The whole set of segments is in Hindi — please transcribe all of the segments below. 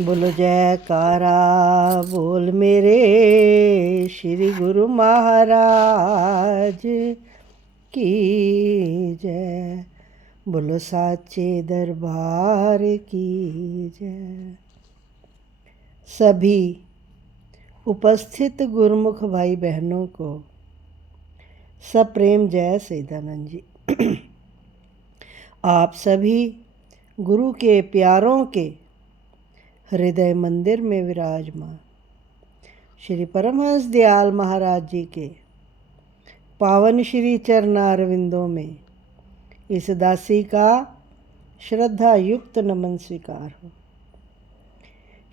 बोलो जयकारा बोल मेरे श्री गुरु महाराज की जय। बोलो साचे दरबार की जय। सभी उपस्थित गुरुमुख भाई बहनों को सप्रेम जय सच्चिदानंद जी। आप सभी गुरु के प्यारों के हृदय मंदिर में विराजमान श्री परमहंस दयाल महाराज जी के पावन श्री चरणारविंदों में इस दासी का श्रद्धा युक्त नमन स्वीकार हो।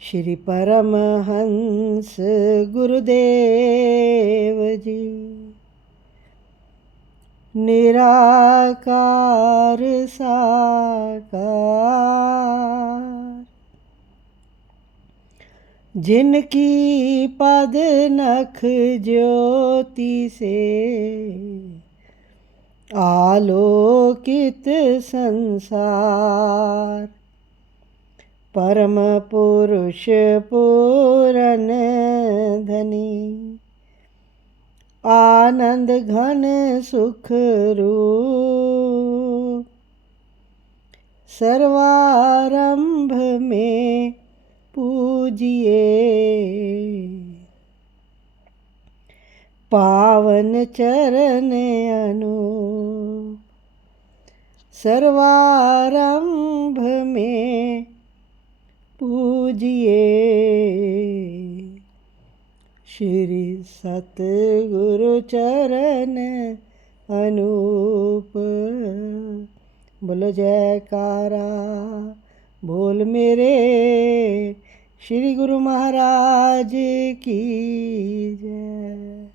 श्री परमहंस गुरुदेव जी निराकार साकार, जिनकी पद नख ज्योति से आलोकित संसार, परम पुरुष पूरन धनी आनंद घन सुख रूप, सर्वारंभ में पूजिए पावन चरण अनूप, सर्वारंभ में पूजिए श्री सतगुरु चरण अनूप। बोलो जयकारा बोल मेरे श्री गुरु महाराज की जय।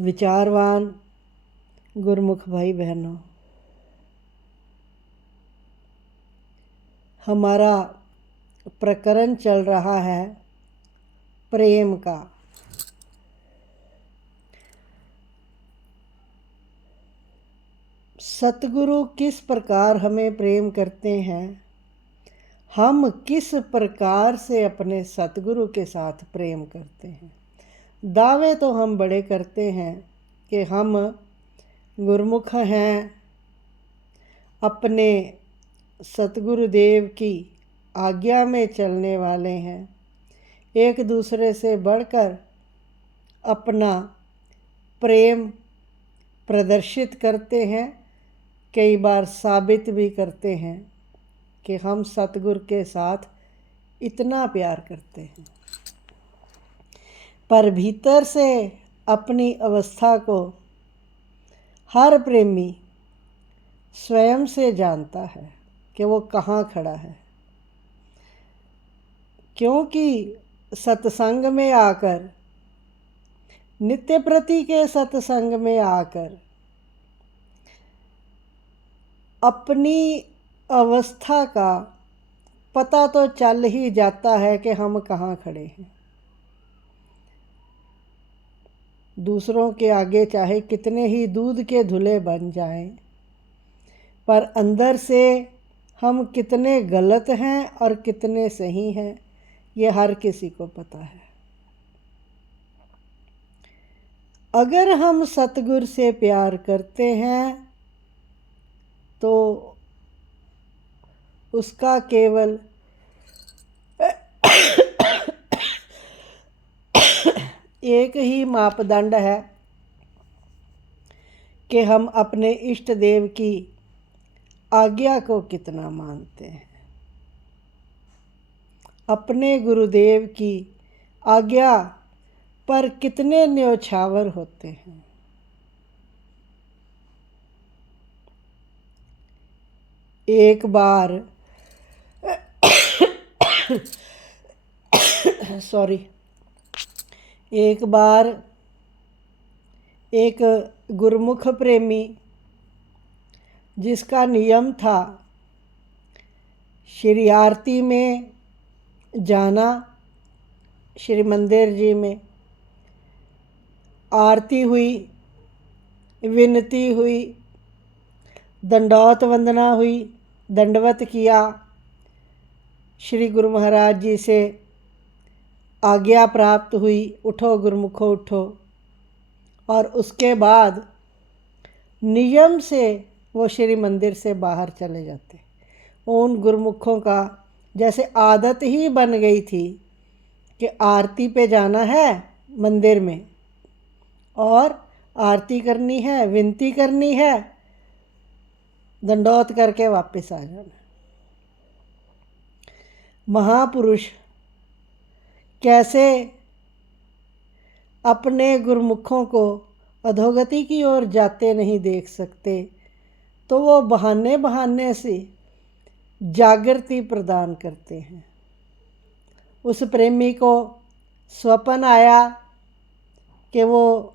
विचारवान गुरुमुख भाई बहनों, हमारा प्रकरण चल रहा है प्रेम का। सतगुरु किस प्रकार हमें प्रेम करते हैं, हम किस प्रकार से अपने सतगुरु के साथ प्रेम करते हैं। दावे तो हम बड़े करते हैं कि हम गुरुमुख हैं, अपने सतगुरुदेव की आज्ञा में चलने वाले हैं, एक दूसरे से बढ़कर अपना प्रेम प्रदर्शित करते हैं, कई बार साबित भी करते हैं कि हम सतगुरु के साथ इतना प्यार करते हैं। पर भीतर से अपनी अवस्था को हर प्रेमी स्वयं से जानता है कि वो कहाँ खड़ा है, क्योंकि सत्संग में आकर, नित्य प्रति के सत्संग में आकर अपनी अवस्था का पता तो चल ही जाता है कि हम कहाँ खड़े हैं। दूसरों के आगे चाहे कितने ही दूध के धुले बन जाएं, पर अंदर से हम कितने गलत हैं और कितने सही हैं, ये हर किसी को पता है। अगर हम सतगुरु से प्यार करते हैं तो उसका केवल एक ही मापदंड है कि हम अपने इष्ट देव की आज्ञा को कितना मानते हैं, अपने गुरुदेव की आज्ञा पर कितने न्योछावर होते हैं। एक बार एक बार एक गुरुमुख प्रेमी, जिसका नियम था श्री आरती में जाना, श्री मंदिर जी में आरती हुई, विनती हुई, दंडौत वंदना हुई, दंडवत किया, श्री गुरु महाराज जी से आज्ञा प्राप्त हुई, उठो गुरुमुखो उठो। और उसके बाद नियम से वो श्री मंदिर से बाहर चले जाते। उन गुरुमुखों का जैसे आदत ही बन गई थी कि आरती पे जाना है मंदिर में और आरती करनी है, विनती करनी है, दंडौत करके वापस आ जाना। महापुरुष कैसे अपने गुरुमुखों को अधोगति की ओर जाते नहीं देख सकते, तो वो बहाने बहाने से जागृति प्रदान करते हैं। उस प्रेमी को स्वप्न आया कि वो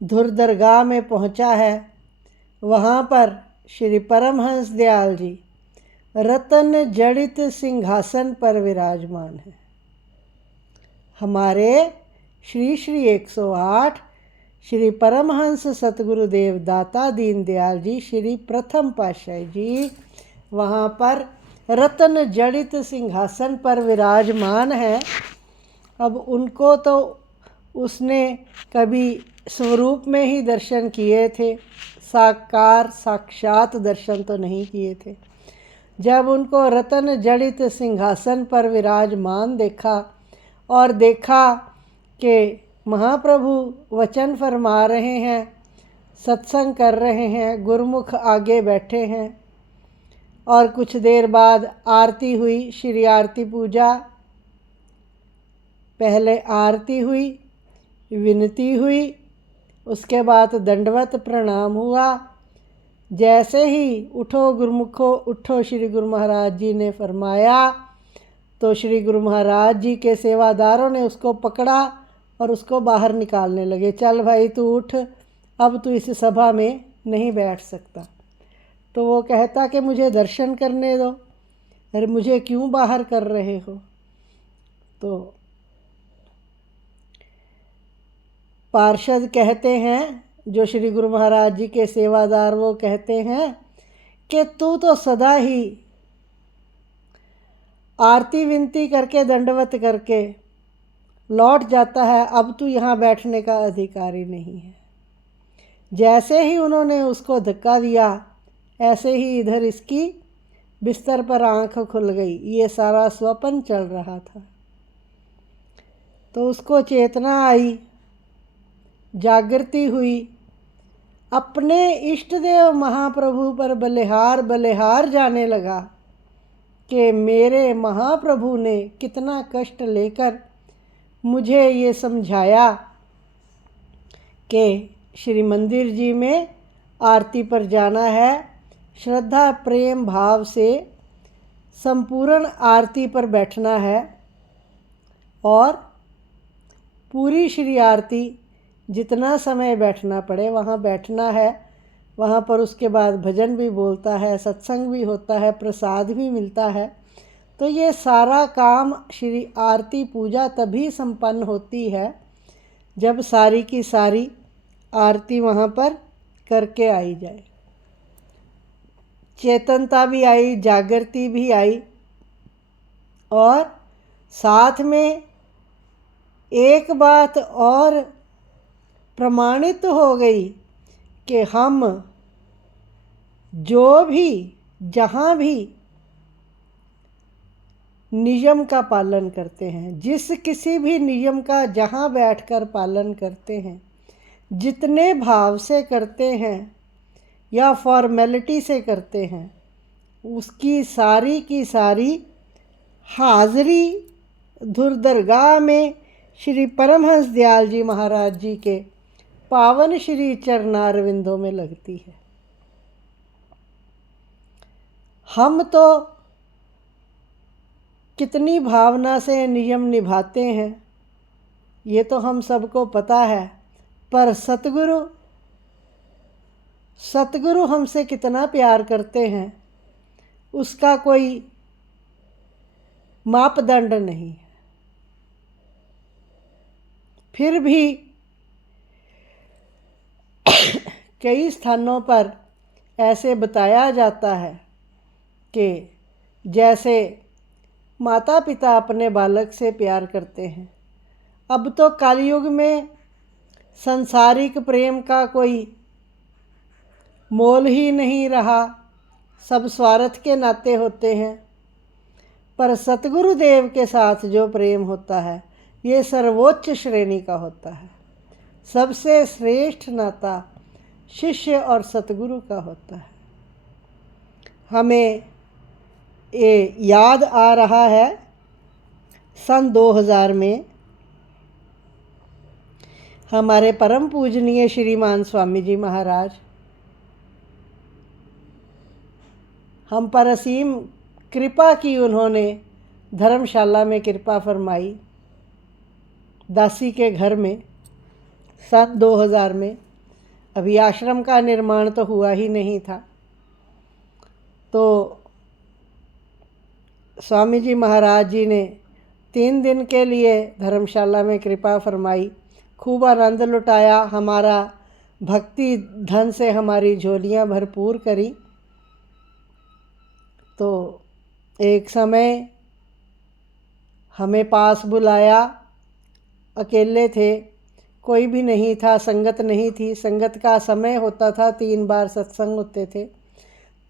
धुर दरगाह में पहुंचा है, वहाँ पर श्री परमहंस दयाल जी रतन जड़ित सिंहासन पर विराजमान है। हमारे श्री श्री 108 श्री परमहंस सतगुरुदेव दाता दीन दयाल जी श्री प्रथम पातशाही जी वहाँ पर रतन जड़ित सिंहासन पर विराजमान है। अब उनको तो उसने कभी स्वरूप में ही दर्शन किए थे, साकार साक्षात दर्शन तो नहीं किए थे। जब उनको रतन जड़ित सिंहासन पर विराजमान देखा और देखा कि महाप्रभु वचन फरमा रहे हैं, सत्संग कर रहे हैं, गुरुमुख आगे बैठे हैं, और कुछ देर बाद आरती हुई, श्री आरती पूजा, पहले आरती हुई, विनती हुई, उसके बाद दंडवत प्रणाम हुआ। जैसे ही उठो गुरुमुखो उठो श्री गुरु महाराज जी ने फरमाया, तो श्री गुरु महाराज जी के सेवादारों ने उसको पकड़ा और उसको बाहर निकालने लगे। चल भाई तू उठ, अब तू इस सभा में नहीं बैठ सकता। तो वो कहता कि मुझे दर्शन करने दो, अरे मुझे क्यों बाहर कर रहे हो। तो पार्षद कहते हैं, जो श्री गुरु महाराज जी के सेवादार, वो कहते हैं कि तू तो सदा ही आरती विनती करके दंडवत करके लौट जाता है, अब तू यहाँ बैठने का अधिकारी नहीं है। जैसे ही उन्होंने उसको धक्का दिया, ऐसे ही इधर इसकी बिस्तर पर आंख खुल गई। ये सारा स्वप्न चल रहा था। तो उसको चेतना आई, जागृति हुई, अपने इष्ट देव महाप्रभु पर बलिहार बलिहार जाने लगा कि मेरे महाप्रभु ने कितना कष्ट लेकर मुझे ये समझाया कि श्री मंदिर जी में आरती पर जाना है, श्रद्धा प्रेम भाव से संपूर्ण आरती पर बैठना है और पूरी श्री आरती जितना समय बैठना पड़े वहाँ बैठना है। वहाँ पर उसके बाद भजन भी बोलता है, सत्संग भी होता है, प्रसाद भी मिलता है। तो ये सारा काम श्री आरती पूजा तभी संपन्न होती है जब सारी की सारी आरती वहाँ पर करके आई जाए। चेतनता भी आई, जागृति भी आई, और साथ में एक बात और प्रमाणित हो गई कि हम जो भी जहाँ भी नियम का पालन करते हैं, जिस किसी भी नियम का जहाँ बैठकर पालन करते हैं, जितने भाव से करते हैं या फॉर्मेलिटी से करते हैं, उसकी सारी की सारी हाज़री धुर दरगाह में श्री परमहंस दयाल जी महाराज जी के पावन श्री चरणारविंदों में लगती है। हम तो कितनी भावना से नियम निभाते हैं ये तो हम सबको पता है, पर सतगुरु हमसे कितना प्यार करते हैं उसका कोई मापदंड नहीं है। फिर भी कई स्थानों पर ऐसे बताया जाता है कि जैसे माता पिता अपने बालक से प्यार करते हैं, अब तो कलयुग में संसारिक प्रेम का कोई मोल ही नहीं रहा, सब स्वार्थ के नाते होते हैं। पर सतगुरु देव के साथ जो प्रेम होता है ये सर्वोच्च श्रेणी का होता है। सबसे श्रेष्ठ नाता शिष्य और सतगुरु का होता है। हमें ये याद आ रहा है, सन 2000 में हमारे परम पूजनीय श्रीमान स्वामी जी महाराज हम पर असीम कृपा की, उन्होंने धर्मशाला में कृपा फरमाई, दासी के घर में सन 2000 में। अभी आश्रम का निर्माण तो हुआ ही नहीं था, तो स्वामी जी महाराज जी ने 3 दिन के लिए धर्मशाला में कृपा फरमाई, खूब आनंद लुटाया, हमारा भक्ति धन से हमारी झोलियां भरपूर करी। तो एक समय हमें पास बुलाया, अकेले थे, कोई भी नहीं था, संगत नहीं थी। संगत का समय होता था, 3 बार सत्संग होते थे,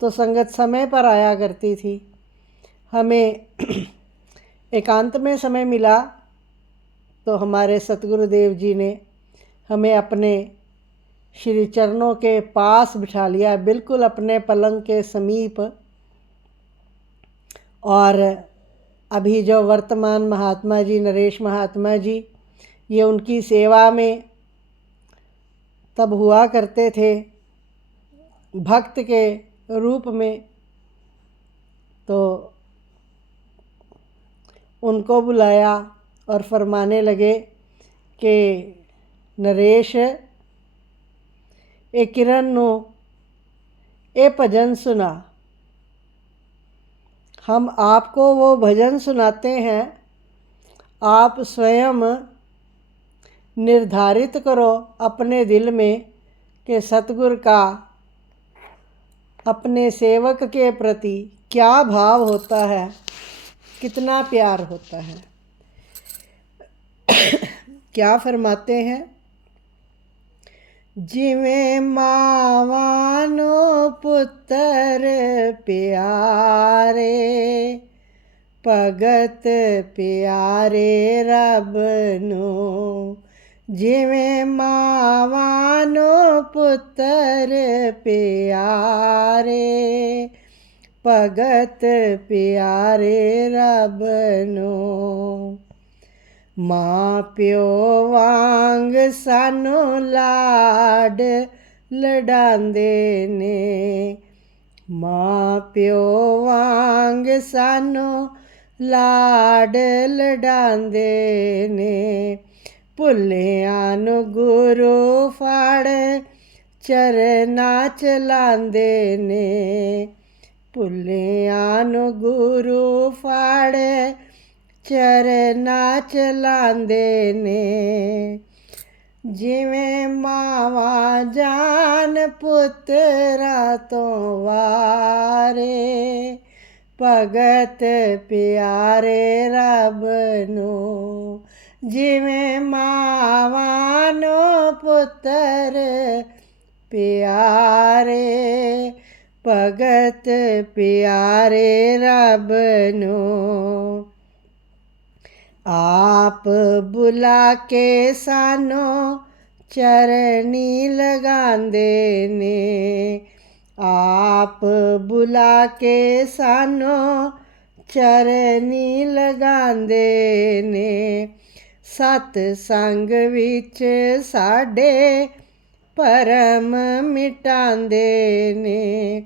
तो संगत समय पर आया करती थी। हमें एकांत में समय मिला तो हमारे सतगुरुदेव जी ने हमें अपने श्री चरणों के पास बिठा लिया, बिल्कुल अपने पलंग के समीप। और अभी जो वर्तमान महात्मा जी, नरेश महात्मा जी, ये उनकी सेवा में तब हुआ करते थे भक्त के रूप में। तो उनको बुलाया और फरमाने लगे कि नरेश, ए किरण नू ए भजन सुना। हम आपको वो भजन सुनाते हैं, आप स्वयं निर्धारित करो अपने दिल में कि सतगुरु का अपने सेवक के प्रति क्या भाव होता है, कितना प्यार होता है। क्या फरमाते हैं, जिवें मावानो पुत्र प्यारे, भगत प्यारे रब नो। जिवें मावानो पुत्र प्यारे, भगत प्यारे रब नो। माँ प्यो वांग सानू लाड लडांदे ने, माँ प्यो वांग सानू लाड लडांदे ने। भुल्लियां नू गुरु फड़ चरना चलांदे ने, भुल्लियां नू गुरु फड़ चरना चलांदे ने। जिवें मावा जान पुत्रा तो वारे, भगत प्यारे रब नो। जिवें मावा नो पुत्र प्यारे, भगत प्यारे रब नो। आप बुला के सानो चरनी लगांदे ने, आप बुला के सानो चरनी लगांदे ने। सतसंग विच साडे भरम मिटांदे ने,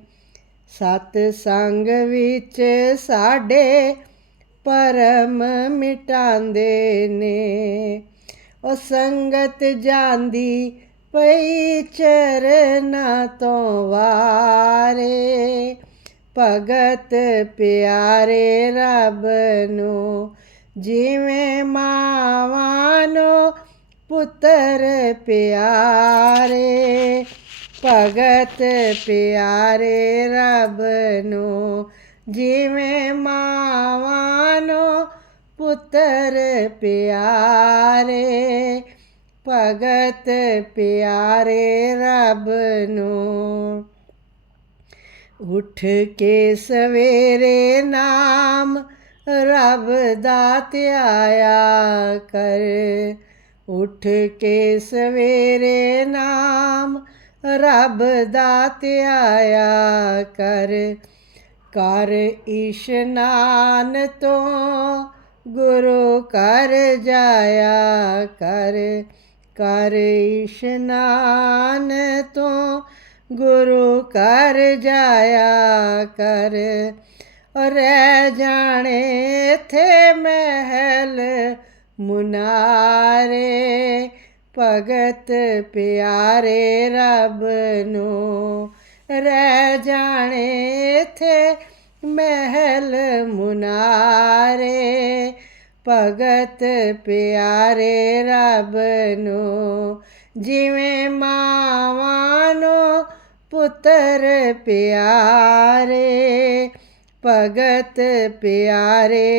सतसंग विच साडे भरम मिटांदे ने। ओ संगत जांदी पई चरना तो वारे, भगत प्यारे रब नो। जिवें मावां नो पुत्र प्यारे, भगत प्यारे रब नो। जिवें मावानो पुत्र प्यारे, भगत प्यारे रब नूं। उठ के सवेरे नाम रब दा ध्याया कर, उठ के सवेरे नाम रब दा ध्याया कर। कर इशनान तो गुरु घर जाया कर, कर इशनान तो गुरु घर जाया कर। रह जाने थे महल मुनारे, भगत प्यारे रब नूं। रह जाने थे महल मुनारे, भगत प्यारे रब नूं। जिवें मावानो पुत्र प्यारे, भगत प्यारे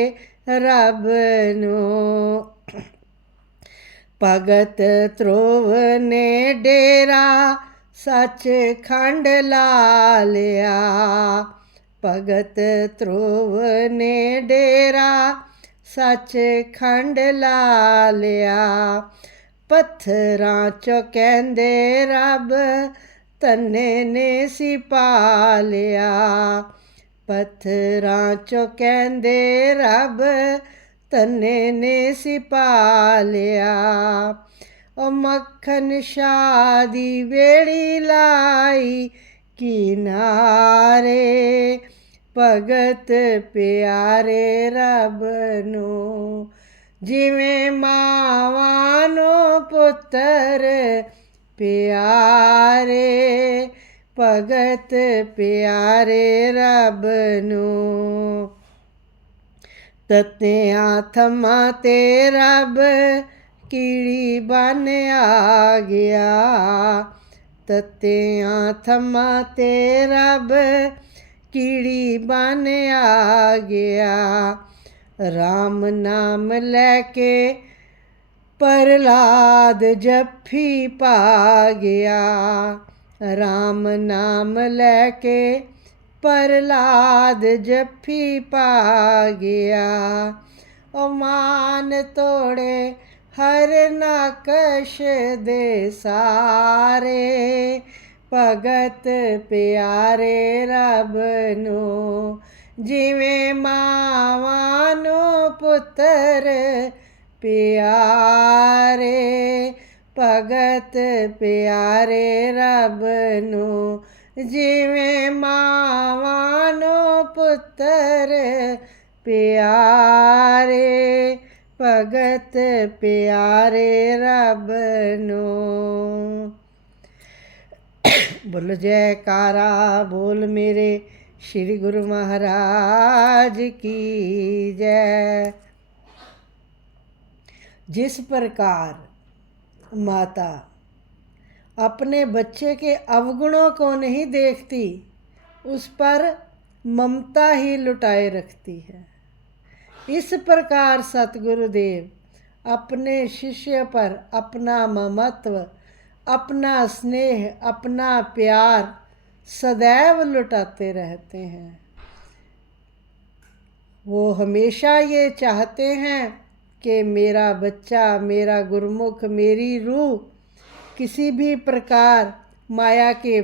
रब नूं। भगत ध्रुव ने डेरा सचखंड ला लिया, भगत ध्रुव ने डेरा सचखंड ला लिया। पत्थरां चों कहंदे रब धन्ने ने सी पा लिया, पत्थरां चों कहंदे रब धन्ने ने सी पा लिया। ओ मक्खन शाह दी बेड़ी लाई किनारे, भगत प्यारे रब नूं। जिवें मावानो पुत्र प्यारे, भगत प्यारे रब नूं। तत्तियां थम्मां ते रब कीड़ी बन आ गया, तत्तियां थम्मां ते रब कीड़ी बन आ गया। राम नाम लैके प्रहलाद जफ्फी पा गया, राम नाम लैके प्रहलाद जफ्फी पा गया। ओ मान तोड़े हर नाकश दे सारे, भगत प्यारे रब नूं। जिवें मावानो पुत्र प्यारे, भगत प्यारे रब नूं। जिवें मावानो पुत्र प्यारे, भगत प्यारे रब नूं। बोल जयकारा बोल मेरे श्री गुरु महाराज की जय। जिस प्रकार माता अपने बच्चे के अवगुणों को नहीं देखती, उस पर ममता ही लुटाए रखती है, इस प्रकार सतगुरुदेव अपने शिष्य पर अपना ममत्व, अपना स्नेह, अपना प्यार सदैव लुटाते रहते हैं। वो हमेशा ये चाहते हैं कि मेरा बच्चा, मेरा गुरुमुख, मेरी रूह किसी भी प्रकार माया के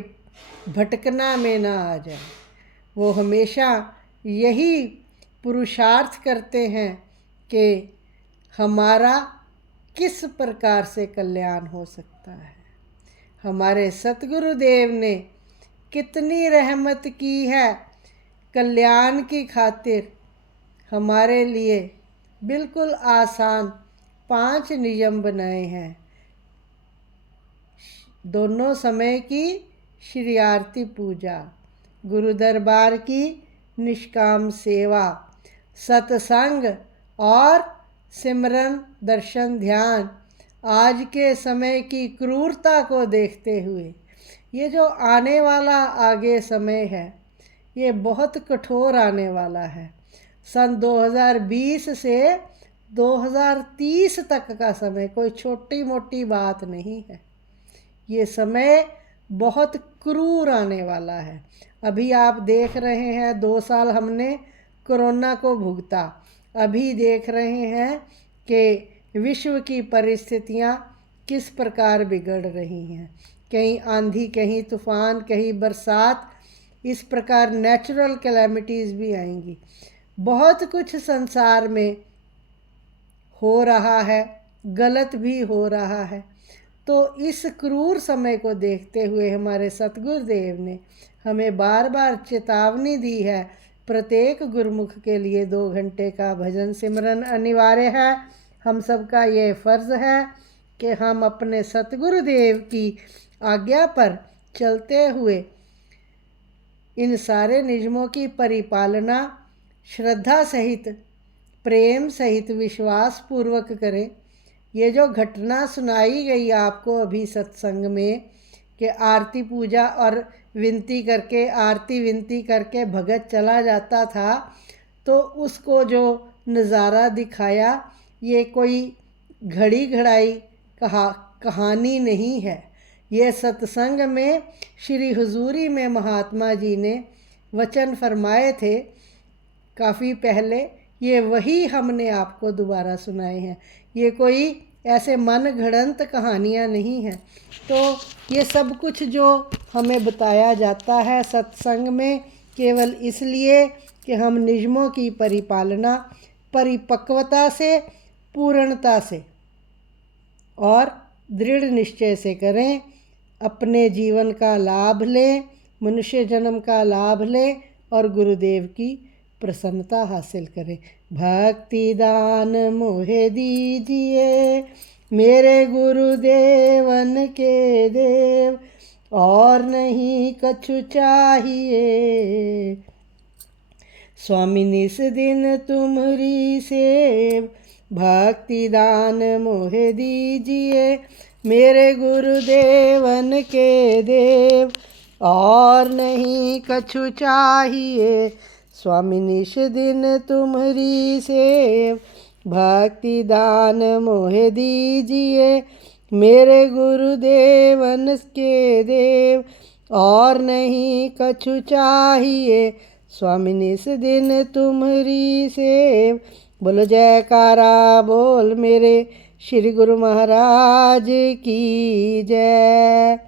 भटकना में ना आ जाए। वो हमेशा यही पुरुषार्थ करते हैं कि हमारा किस प्रकार से कल्याण हो सकता है। हमारे सतगुरुदेव ने कितनी रहमत की है, कल्याण की खातिर हमारे लिए बिल्कुल आसान 5 नियम बनाए हैं। दोनों समय की श्री आरती पूजा, गुरु दरबार की निष्काम सेवा, सत्संग और सिमरन दर्शन ध्यान। आज के समय की क्रूरता को देखते हुए ये जो आने वाला आगे समय है, ये बहुत कठोर आने वाला है। सन 2020 से 2030 तक का समय कोई छोटी मोटी बात नहीं है। ये समय बहुत क्रूर आने वाला है। अभी आप देख रहे हैं 2 साल हमने कोरोना को भुगता। अभी देख रहे हैं कि विश्व की परिस्थितियाँ किस प्रकार बिगड़ रही हैं। कहीं आंधी, कहीं तूफान, कहीं बरसात, इस प्रकार नेचुरल कैलेमिटीज़ भी आएंगी। बहुत कुछ संसार में हो रहा है, गलत भी हो रहा है। तो इस क्रूर समय को देखते हुए हमारे सतगुरुदेव ने हमें बार बार चेतावनी दी है। प्रत्येक गुरुमुख के लिए 2 घंटे का भजन सिमरन अनिवार्य है। हम सबका ये फ़र्ज़ है कि हम अपने सतगुरुदेव की आज्ञा पर चलते हुए इन सारे नियमों की परिपालना श्रद्धा सहित, प्रेम सहित, विश्वास पूर्वक करें। ये जो घटना सुनाई गई आपको अभी सत्संग में कि आरती पूजा और विनती करके, आरती विनती करके भगत चला जाता था, तो उसको जो नज़ारा दिखाया, ये कोई घड़ी घड़ाई कहानी नहीं है। ये सत्संग में श्री हुजूरी में महात्मा जी ने वचन फरमाए थे काफ़ी पहले। ये वही हमने आपको दोबारा सुनाए हैं। ये कोई ऐसे मन घड़ंत कहानियाँ नहीं हैं। तो ये सब कुछ जो हमें बताया जाता है सत्संग में, केवल इसलिए कि हम नियमों की परिपालना परिपक्वता से, पूर्णता से और दृढ़ निश्चय से करें। अपने जीवन का लाभ लें, मनुष्य जन्म का लाभ लें और गुरुदेव की प्रसन्नता हासिल करें। भक्ति दान मोहे दीजिए मेरे गुरुदेवन के देव, और नहीं कछु चाहिए। स्वामी निस दिन तुम्हारी सेव, भक्ति दान मोहे दीजिए मेरे गुरुदेवन के देव, और नहीं कछु चाहिए। स्वामी निस दिन तुम्हारी सेव, भक्ति दान मोहे दीजिए मेरे गुरुदेवन के देव, और नहीं कछु चाहिए। स्वामी निस दिन तुम्हारी सेव। बोलो जयकारा बोल मेरे श्री गुरु महाराज की जय।